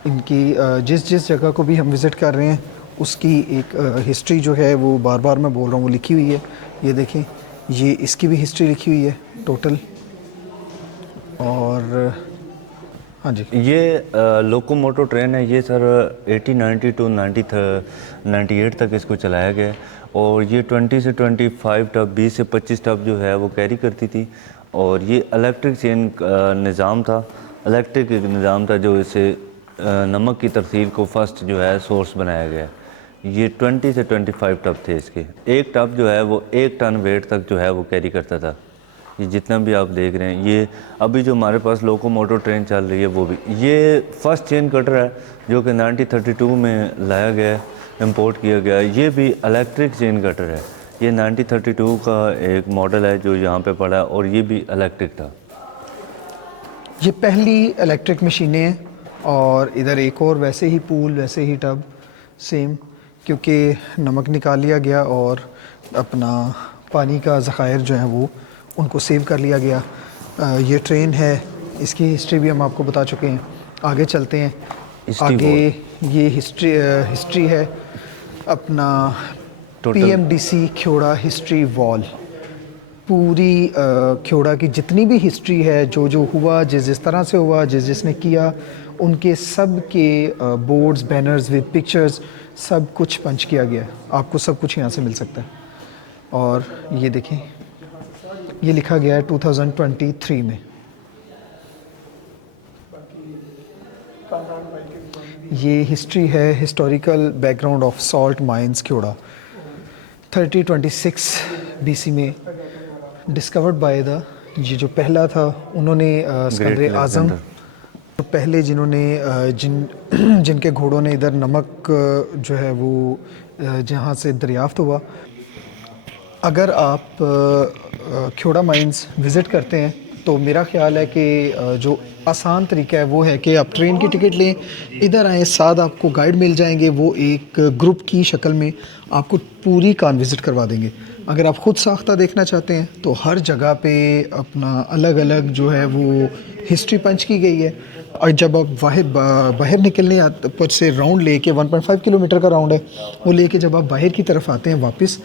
इनकी जिस जिस जगह को भी हम विज़िट कर रहे हैं उसकी एक हिस्ट्री जो है वो बार बार मैं बोल रहा हूँ वो लिखी हुई है। ये देखें, ये इसकी भी हिस्ट्री लिखी हुई है टोटल। और हाँ जी, ये लोकोमोटिव ट्रेन है। ये सर 1890 टू 98 तक इसको चलाया गया है और ये 20 से 25 टब, 20 से 25 टब जो है वो कैरी करती थी। और ये इलेक्ट्रिक चेन निज़ाम था, इलेक्ट्रिक निज़ाम था जो इसे नमक की तरसील को फर्स्ट जो है सोर्स बनाया गया। ये 20 से 25 टब थे इसके। एक टब जो है वो 1 टन वेट तक जो है वो कैरी करता था। ये जितना भी आप देख रहे हैं, ये अभी जो हमारे पास लोकोमोटिव ट्रेन चल रही है वो भी, ये फर्स्ट चेन कटर है जो कि 1932 में लाया गया है, इंपोर्ट किया गया है। ये भी इलेक्ट्रिक चेन कटर है। ये 1932 का एक मॉडल है जो यहाँ पे पड़ा है और ये भी इलेक्ट्रिक था। ये पहली इलेक्ट्रिक मशीनें हैं और इधर एक और वैसे ही पूल, वैसे ही टब सेम, क्योंकि नमक निकाल लिया गया और अपना पानी का ज़खायर जो है वो उनको सेव कर लिया गया। ये ट्रेन है, इसकी हिस्ट्री भी हम आपको बता चुके हैं। आगे चलते हैं। History आगे ये हिस्ट्री है अपना PMDC ख्योड़ा हिस्ट्री वॉल। पूरी ख्योड़ा की जितनी भी हिस्ट्री है, जो जो हुआ, जिस जिस तरह से हुआ, जिस जिसने किया, उनके सब के बोर्ड्स, बैनर्स विद पिक्चर्स सब कुछ पंच किया गया है। आपको सब कुछ यहाँ से मिल सकता है। और ये देखें, ये लिखा गया है 2023 में। ये हिस्ट्री है, historical background of salt mines Khewra. 3026 BC में डिस्कवर्ड बाय द, ये जो पहला था उन्होंने सिकंदर आज़म, तो पहले जिन्होंने जिनके घोड़ों ने इधर नमक जो है वो जहाँ से दरियाफ्त हुआ। अगर आप ख्योड़ा माइंस विज़िट करते हैं तो मेरा ख्याल है कि जो आसान तरीका है वो है कि आप ट्रेन की टिकट लें, इधर आएँ, साथ आपको गाइड मिल जाएंगे, वो एक ग्रुप की शक्ल में आपको पूरी कान विज़िट करवा देंगे। अगर आप ख़ुद साख्ता देखना चाहते हैं तो हर जगह पे अपना अलग अलग जो है वो हिस्ट्री पंच की गई है। और जब आप बाहर निकलने पर से राउंड लेके 1.5 किलोमीटर का राउंड है, वो लेके जब आप बाहर की तरफ आते हैं वापस,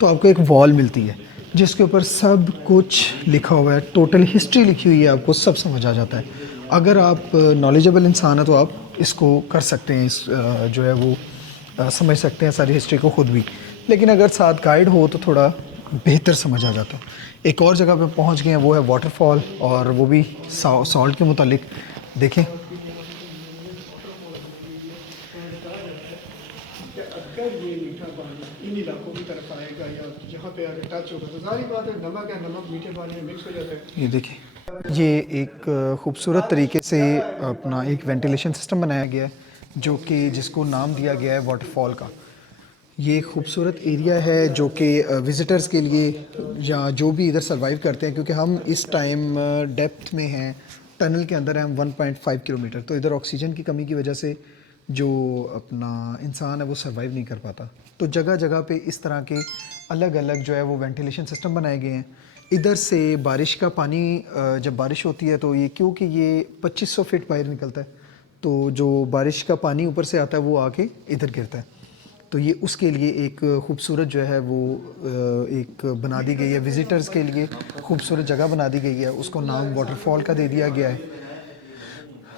तो आपको एक वॉल मिलती है जिसके ऊपर सब कुछ लिखा हुआ है, टोटल हिस्ट्री लिखी हुई है, आपको सब समझ आ जाता है। अगर आप नॉलेजेबल इंसान हैं तो आप इसको कर सकते हैं, इस जो है वो समझ सकते हैं सारी हिस्ट्री को ख़ुद भी, लेकिन अगर साथ गाइड हो तो थोड़ा बेहतर समझ आ जाता। एक और जगह पे पहुंच गए हैं, वो है वाटरफॉल, और वो भी सॉल्ट के मुतालिक। देखें अगर ये मीठा पानी इन इलाकों की तरफ आएगा या जहाँ पे आगे टच होगा तो सारी बात है, नमक है, नमक मीठे पानी में मिक्स हो जाता है। ये देखें, ये एक खूबसूरत तरीके से अपना एक वेंटिलेशन सिस्टम बनाया गया है, जो कि जिसको नाम दिया गया है वाटरफॉल का। ये खूबसूरत एरिया है जो कि विज़िटर्स के लिए या जो भी इधर सर्वाइव करते हैं, क्योंकि हम इस टाइम डेप्थ में हैं, टनल के अंदर हैं हम 1.5 किलोमीटर, तो इधर ऑक्सीजन की कमी की वजह से जो अपना इंसान है वो सर्वाइव नहीं कर पाता। तो जगह जगह पे इस तरह के अलग अलग जो है वो वेंटिलेशन सिस्टम बनाए गए हैं। इधर से बारिश का पानी जब बारिश होती है तो ये, क्योंकि ये 2500 फीट बाहर निकलता है, तो जो बारिश का पानी ऊपर से आता है वो आके इधर गिरता है। तो ये उसके लिए एक खूबसूरत जो है वो एक बना दी गई है, विज़िटर्स के लिए खूबसूरत जगह बना दी गई है, उसको नाम वाटरफॉल का दे दिया गया है।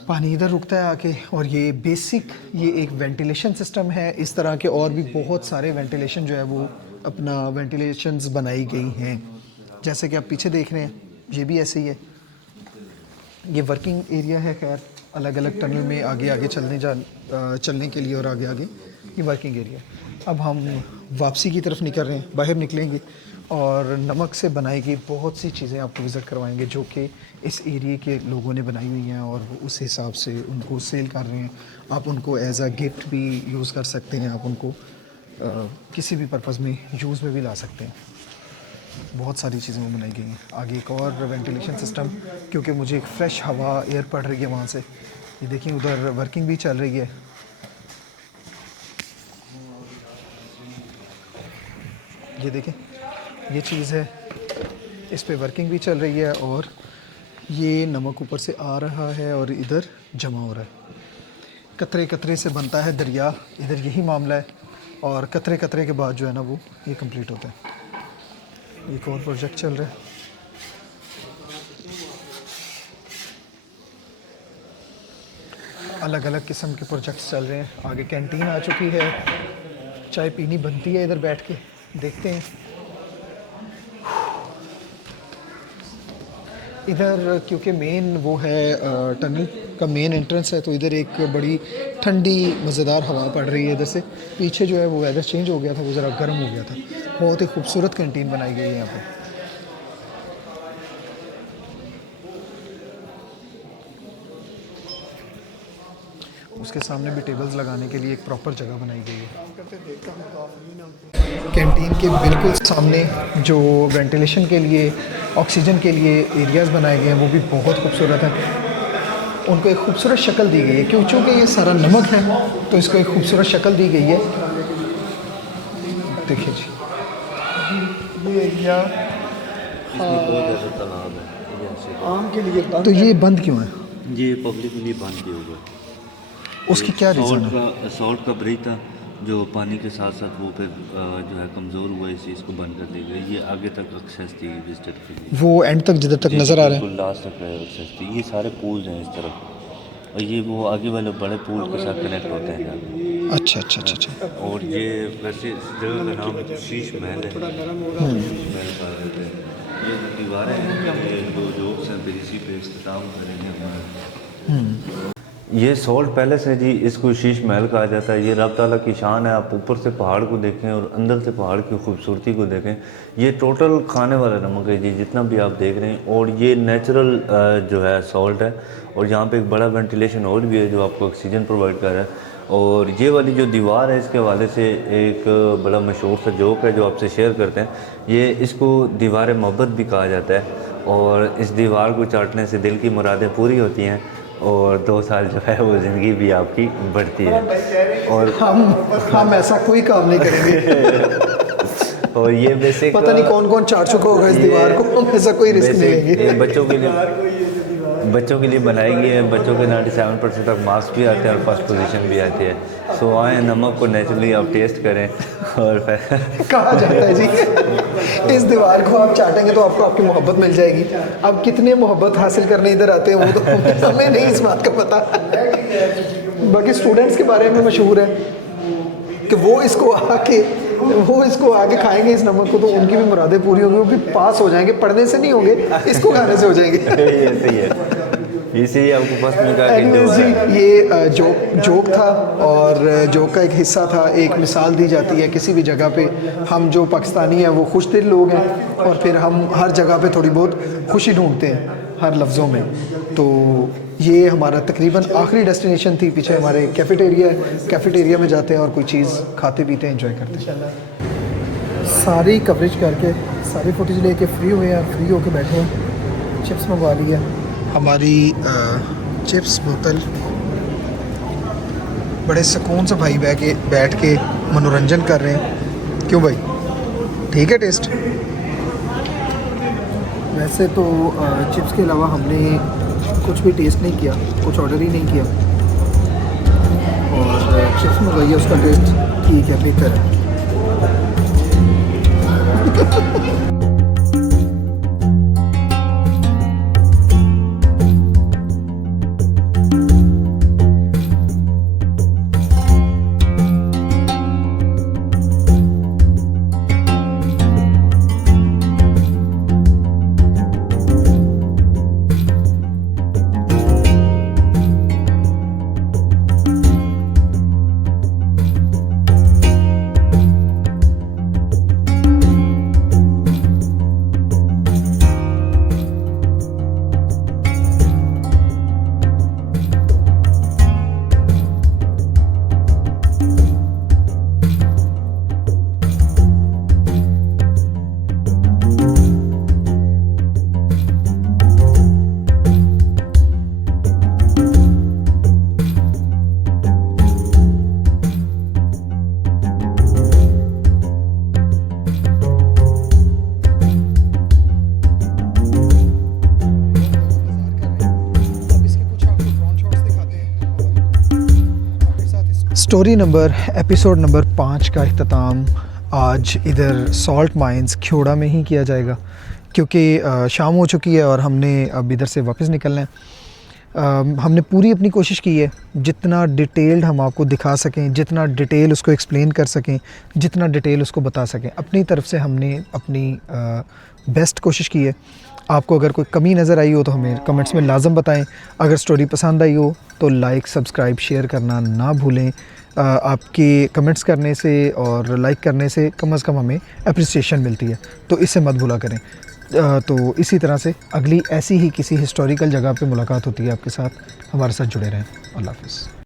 पानी इधर रुकता है आके, और ये बेसिक ये एक वेंटिलेशन सिस्टम है। इस तरह के और भी बहुत सारे वेंटिलेशन जो है वो अपना वेंटिलेशंस बनाई गई हैं, जैसे कि आप पीछे देख रहे हैं, ये भी ऐसे ही है। ये वर्किंग एरिया है, खैर अलग अलग टनल में आगे आगे चलने के लिए, और आगे आगे ये वर्किंग एरिया। अब हम वापसी की तरफ निकल रहे हैं, बाहर निकलेंगे और नमक से बनाई गई बहुत सी चीज़ें आपको विज़िट करवाएंगे, जो कि इस एरिया के लोगों ने बनाई हुई हैं, और वो उस हिसाब से उनको सेल कर रहे हैं। आप उनको एज अ गिफ्ट भी यूज़ कर सकते हैं, आप उनको किसी भी पर्पज़ में यूज़ में भी ला सकते हैं। बहुत सारी चीज़ें वो बनाई गई हैं। आगे एक और वेंटिलेशन सिस्टम, क्योंकि मुझे एक फ़्रेश हवा एयर पड़ रही है वहाँ से। ये देखिए उधर वर्किंग भी चल रही है। ये देखें, ये चीज़ है, इस पे वर्किंग भी चल रही है, और ये नमक ऊपर से आ रहा है और इधर जमा हो रहा है। कतरे कतरे से बनता है दरिया, इधर यही मामला है, और कतरे कतरे के बाद जो है ना वो ये कंप्लीट होता है। एक और प्रोजेक्ट चल रहा है। अलग अलग किस्म के प्रोजेक्ट्स चल रहे हैं। आगे कैंटीन आ चुकी है, चाय पीनी बनती है इधर बैठ के, देखते हैं। इधर क्योंकि मेन वो है टनल का मेन एंट्रेंस है, तो इधर एक बड़ी ठंडी मज़ेदार हवा पड़ रही है इधर से। पीछे जो है वो वेदर चेंज हो गया था, वो ज़रा गर्म हो गया था। बहुत ही खूबसूरत कैंटीन बनाई गई है यहाँ पे। उसके सामने भी टेबल्स लगाने के लिए एक प्रॉपर जगह बनाई गई है। कैंटीन के बिल्कुल सामने जो वेंटिलेशन के लिए, ऑक्सीजन के लिए एरियाज़ बनाए गए हैं, वो भी बहुत खूबसूरत हैं। उनको एक खूबसूरत शक्ल दी गई है, क्योंकि ये सारा नमक है तो इसको एक खूबसूरत शक्ल दी गई है। देखिए जी, ये एरिया तालाब है, आम के लिए बंद तो ये बंद क्यों है? ये पब्लिक के लिए बंद किया हुआ है। उसकी क्या रीज़न है? सॉल्ट का ब्रिज था जो पानी के साथ साथ वो फिर जो है कमज़ोर हुआ, इस चीज़ को बंद कर दिया गया। ये आगे तक एक्सेस थी विजिटर के लिए, वो एंड तक जिधर तक नज़र आ रहा है, बिल्कुल लास्ट तक एक्सेस थी। ये सारे पूल्स हैं इस तरफ, और ये वो आगे वाले बड़े पूल के साथ कनेक्ट होते हैं जाके। अच्छा अच्छा अच्छा अच्छा। और ये वैसे इस जगह का नाम शीश महल है। शीश महल कहा जाता है। ये जो दीवारें हैं, ये दो जोक्स हैं, फिर इसी पे इख्तिताम करेंगे हमारा। ये सॉल्ट पैलेस है जी, इसको शीश महल कहा जाता है। ये रब ताला की शान है। आप ऊपर से पहाड़ को देखें और अंदर से पहाड़ की खूबसूरती को देखें। ये टोटल खाने वाला नमक है जी, जितना भी आप देख रहे हैं, और ये नेचुरल जो है सॉल्ट है। और यहाँ पे एक बड़ा वेंटिलेशन और भी है जो आपको ऑक्सीजन प्रोवाइड कर रहा है। और ये वाली जो दीवार है, इसके हवाले से एक बड़ा मशहूर सा जोक है जो आपसे शेयर करते हैं। ये इसको दीवार मोहब्बत भी कहा जाता है, और इस दीवार को चाटने से दिल की मुरादें पूरी होती हैं, और 2 साल जो है वो ज़िंदगी भी आपकी बढ़ती है। और हम ऐसा कोई काम नहीं करेंगे। और ये बेसिक पता नहीं कौन कौन चाट चुका होगा इस दीवार को, हम ऐसा कोई रिस्क नहीं लेंगे। बच्चों के लिए बच्चों के लिए बनाई गई है। बच्चों के 97% तक मार्क्स भी आते हैं और फर्स्ट पोजीशन भी आती है। सो आए नमक को नेचुरली आप टेस्ट करें और कहा जाता है जी इस दीवार को आप चाटेंगे तो आपको आपकी मोहब्बत मिल जाएगी। अब कितने मोहब्बत हासिल करने इधर आते हैं वो तो हमें नहीं इस बात का पता। बाकी स्टूडेंट्स के बारे में मशहूर है कि वो इसको आके खाएंगे इस नमक को तो उनकी भी मुरादें पूरी होंगी, वो भी पास हो जाएंगे। पढ़ने से नहीं होंगे, इसको खाने से हो जाएंगे। ऐसे ही है, इसीलिए आपको फर्स्ट में कहा कि Anyways जी, ये जोक था और जोक का एक हिस्सा था। एक मिसाल दी जाती है किसी भी जगह पे, हम जो पाकिस्तानी हैं वो खुश दिल लोग हैं और फिर हम हर जगह पे थोड़ी बहुत खुशी ढूंढते हैं हर लफ्ज़ों में। तो ये हमारा तकरीबन आखिरी डेस्टिनेशन थी। पीछे हमारे कैफ़ेटेरिया है, कैफ़ेटेरिया में जाते हैं और कोई चीज़ खाते पीते हैं, एंजॉय करते हैं। सारी कवरेज करके सारी फुटेज लेके फ्री हुए हैं, फ्री होके बैठे हैं। चिप्स मंगवा ली है हमारी, चिप्स बोतल। बड़े सुकून से भाई बैठ के मनोरंजन कर रहे हैं। क्यों भाई, ठीक है टेस्ट? वैसे तो चिप्स के अलावा हमने कुछ भी टेस्ट नहीं किया, कुछ ऑर्डर ही नहीं किया और चिप्स मंगवाई है, उसका टेस्ट ठीक है, बेहतर है। स्टोरी नंबर एपिसोड नंबर 5 का इख्तिताम आज इधर सॉल्ट माइंस ख्योड़ा में ही किया जाएगा, क्योंकि शाम हो चुकी है और हमने अब इधर से वापस निकलना है। हमने पूरी अपनी कोशिश की है जितना डिटेल्ड हम आपको दिखा सकें, जितना डिटेल उसको एक्सप्लेन कर सकें, जितना डिटेल उसको बता सकें। अपनी तरफ से हमने अपनी बेस्ट कोशिश की है। आपको अगर कोई कमी नज़र आई हो तो हमें कमेंट्स में लाजम बताएं। अगर स्टोरी पसंद आई हो तो लाइक, सब्सक्राइब, शेयर करना ना भूलें। आपके कमेंट्स करने से और लाइक करने से कम हमें अप्रिसिएशन मिलती है, तो इसे मत भूला करें। तो इसी तरह से अगली ऐसी ही किसी हिस्टोरिकल जगह पे मुलाकात होती है आपके साथ। हमारे साथ जुड़े रहें। अल्लाह हाफ़िज़।